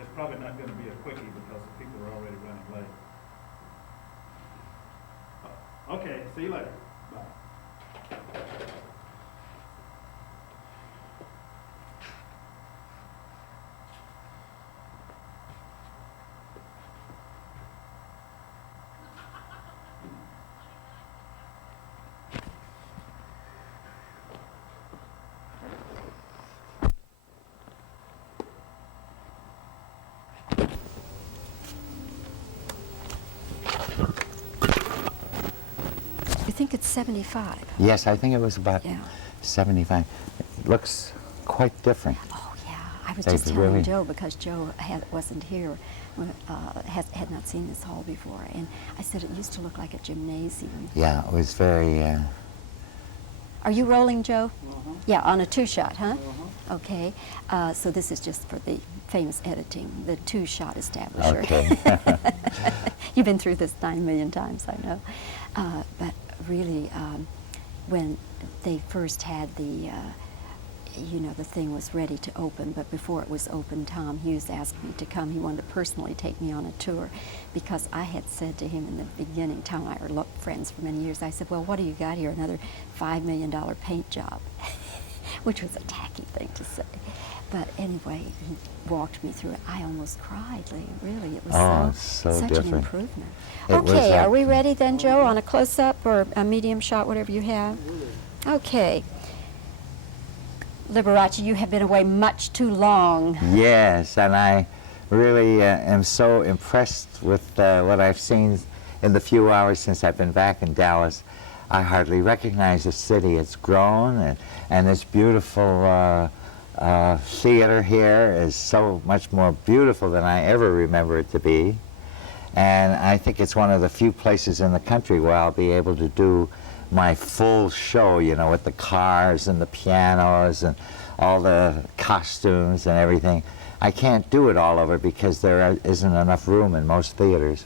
it's probably not going to be a quickie because the people are already running late. Okay, see you later. Bye. I think it's 75. Yes, I think it was about Yeah. 75. It looks quite different. Oh, yeah. I was They've just telling really- Joe, because Joe wasn't here, had not seen this hall before, and I said it used to look like a gymnasium. Yeah, it was very, Are you rolling, Joe? Uh-huh. Yeah, on a two-shot, huh? Uh-huh. Okay. So this is just for the famous editing, the two-shot establisher. okay. You've been through this 9 million times, I know. But really, when they first had the, the thing was ready to open, but before it was open, Tom Hughes asked me to come. He wanted to personally take me on a tour, because I had said to him in the beginning, Tom and I are friends for many years, I said, well, what do you got here? Another $5 million paint job, which was a tacky thing to say. But anyway, he walked me through it. I almost cried, Lee, really. It was so such different. an improvement. It was Okay, like- are we ready then, Joe, on a close-up or a medium shot, whatever you have? Okay. Liberace, you have been away much too long. Yes, and I really am so impressed with what I've seen in the few hours since I've been back in Dallas. I hardly recognize the city. It's grown, and this beautiful theater here is so much more beautiful than I ever remember it to be. And I think it's one of the few places in the country where I'll be able to do my full show, with the cars and the pianos and all the costumes and everything. I can't do it all over because there isn't enough room in most theaters.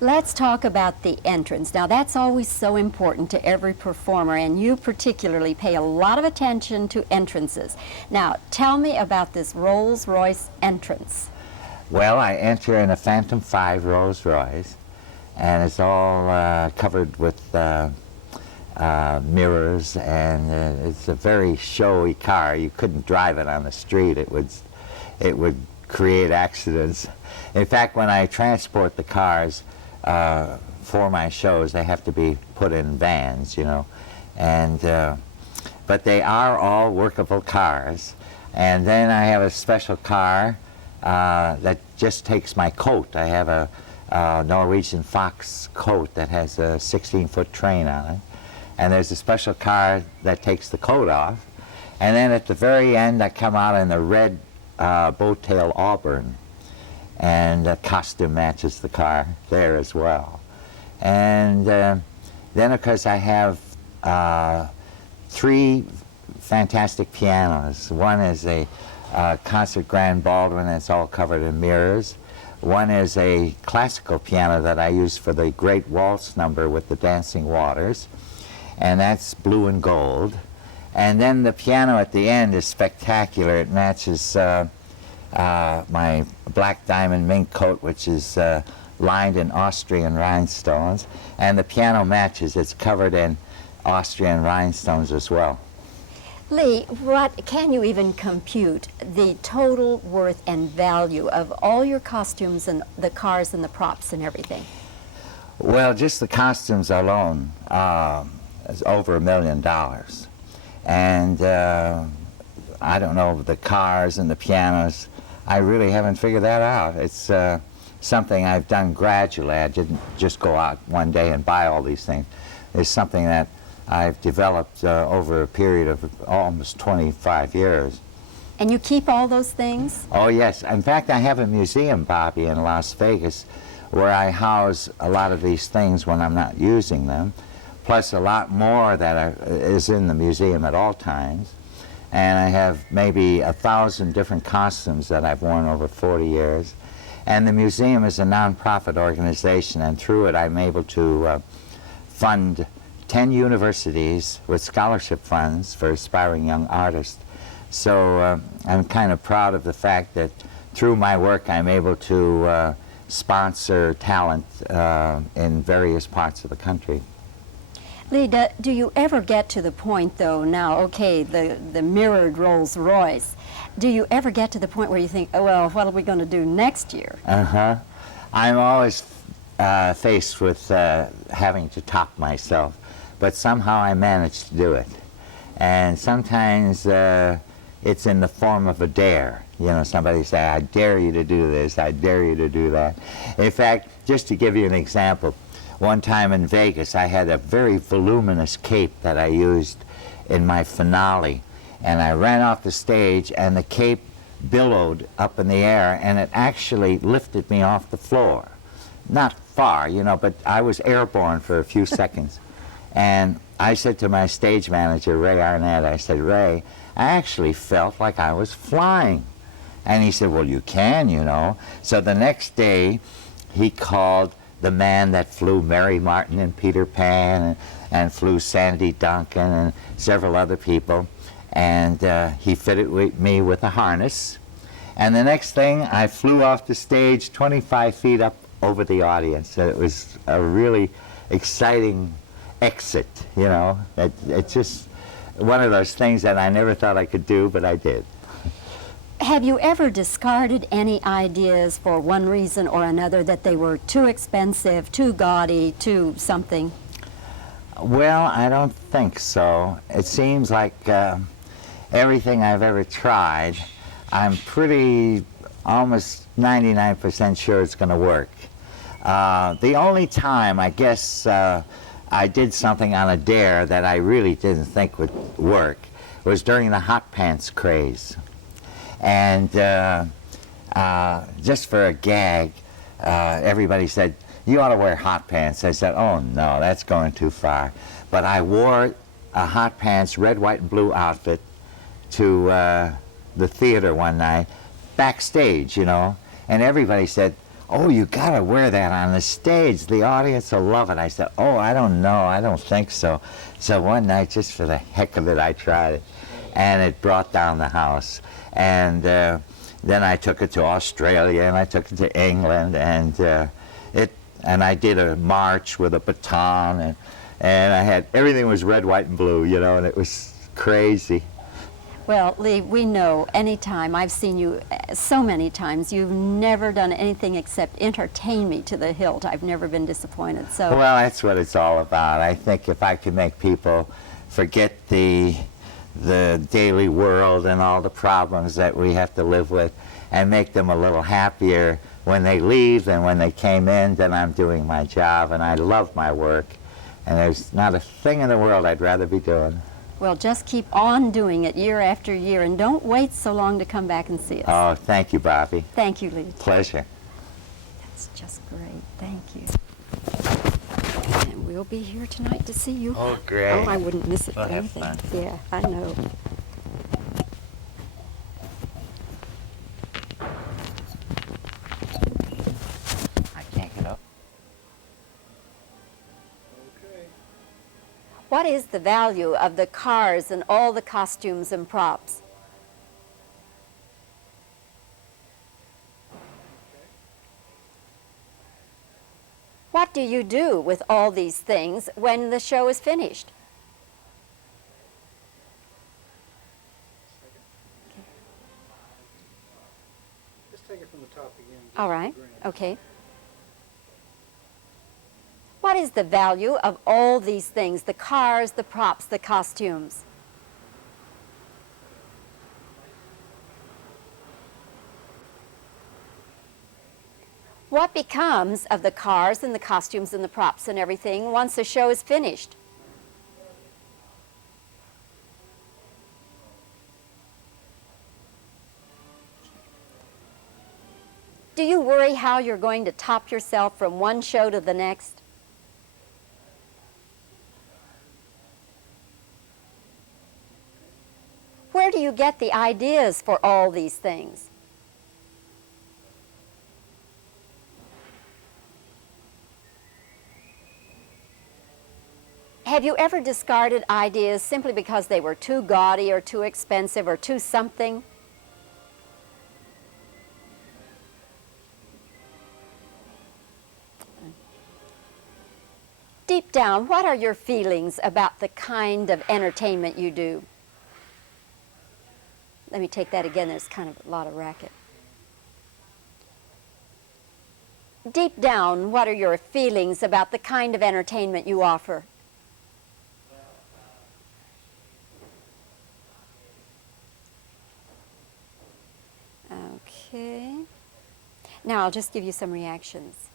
Let's talk about the entrance. Now, that's always so important to every performer, and you particularly pay a lot of attention to entrances. Now, tell me about this Rolls-Royce entrance. Well, I enter in a Phantom 5 Rolls-Royce, and it's all covered with mirrors, and it's a very showy car. You couldn't drive it on the street. It would create accidents. In fact, when I transport the cars for my shows, they have to be put in vans, and but they are all workable cars. And then I have a special car that just takes my coat. I have a Norwegian Fox coat that has a 16-foot train on it. And there's a special car that takes the coat off. And then at the very end, I come out in the red boat-tail Auburn. And the costume matches the car there as well. And then, of course, I have 3 fantastic pianos. One is a concert Grand Baldwin that's all covered in mirrors. One is a classical piano that I use for the great waltz number with the dancing waters, and that's blue and gold. And then the piano at the end is spectacular. It matches my black diamond mink coat, which is lined in Austrian rhinestones, and the piano matches. It's covered in Austrian rhinestones as well. Lee, can you even compute the total worth and value of all your costumes and the cars and the props and everything? Well, just the costumes alone is over $1 million. And I don't know, the cars and the pianos, I really haven't figured that out. It's something I've done gradually. I didn't just go out one day and buy all these things. It's something that I've developed over a period of almost 25 years. And you keep all those things? Oh, yes. In fact, I have a museum, Bobbie, in Las Vegas, where I house a lot of these things when I'm not using them, plus a lot more that is in the museum at all times. And I have maybe 1,000 different costumes that I've worn over 40 years. And the museum is a nonprofit organization, and through it I'm able to fund 10 universities with scholarship funds for aspiring young artists. So I'm kind of proud of the fact that through my work, I'm able to sponsor talent in various parts of the country. Lee, do you ever get to the point, though, now, okay, the mirrored Rolls Royce, do you ever get to the point where you think, oh, well, what are we going to do next year? Uh-huh. I'm always faced with having to top myself, but somehow I manage to do it. And sometimes it's in the form of a dare. You know, somebody say, I dare you to do this, I dare you to do that. In fact, just to give you an example, one time in Vegas, I had a very voluminous cape that I used in my finale, and I ran off the stage, and the cape billowed up in the air, and it actually lifted me off the floor. Not far, you know, but I was airborne for a few seconds. And I said to my stage manager, Ray Arnett, I said, Ray, I actually felt like I was flying. And he said, well, you can, you know. So the next day, he called the man that flew Mary Martin and Peter Pan and flew Sandy Duncan and several other people. And he fitted me with a harness. And the next thing, I flew off the stage 25 feet up over the audience. It was a really exciting exit, you know. It's just one of those things that I never thought I could do, but I did. Have you ever discarded any ideas for one reason or another, that they were too expensive, too gaudy, too something? Well, I don't think so. It seems like everything I've ever tried, I'm pretty almost 99% sure it's going to work. The only time, I guess, I did something on a dare that I really didn't think would work was during the hot pants craze. And just for a gag, everybody said, you ought to wear hot pants. I said, oh no, that's going too far. But I wore a hot pants, red, white, and blue outfit to the theater one night, backstage, you know, and everybody said, oh, you gotta wear that on the stage. The audience will love it. I said, oh, I don't know, I don't think so. So one night, just for the heck of it, I tried it, and it brought down the house. And then I took it to Australia, and I took it to England, and I did a march with a baton, and I had, everything was red, white, and blue, you know, and it was crazy. Well, Lee, we know anytime, I've seen you so many times, you've never done anything except entertain me to the hilt. I've never been disappointed. So. Well, that's what it's all about. I think if I can make people forget the daily world and all the problems that we have to live with, and make them a little happier when they leave than when they came in, then I'm doing my job, and I love my work, and there's not a thing in the world I'd rather be doing. Well, just keep on doing it year after year, and don't wait so long to come back and see us. Oh, thank you, Bobbie. Thank you, Lee. Pleasure. That's just great. Thank you. And we'll be here tonight to see you. Oh, great. Oh, I wouldn't miss it for We'll have anything. fun. Yeah, I know. I can't get up. Okay. What is the value of the cars and all the costumes and props? What do you do with all these things when the show is finished? Just take it from the top again. All right, okay. What is the value of all these things, the cars, the props, the costumes? What becomes of the cars and the costumes and the props and everything once the show is finished? Do you worry how you're going to top yourself from one show to the next? Where do you get the ideas for all these things? Have you ever discarded ideas simply because they were too gaudy or too expensive or too something? Deep down, what are your feelings about the kind of entertainment you do? Let me take that again. There's kind of a lot of racket. Deep down, what are your feelings about the kind of entertainment you offer? Okay. Now I'll just give you some reactions.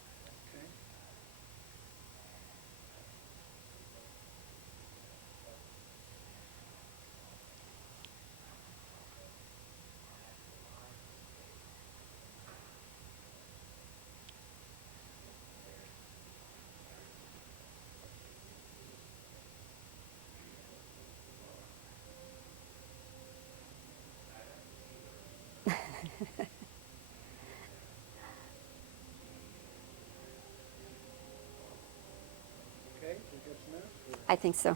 I think so.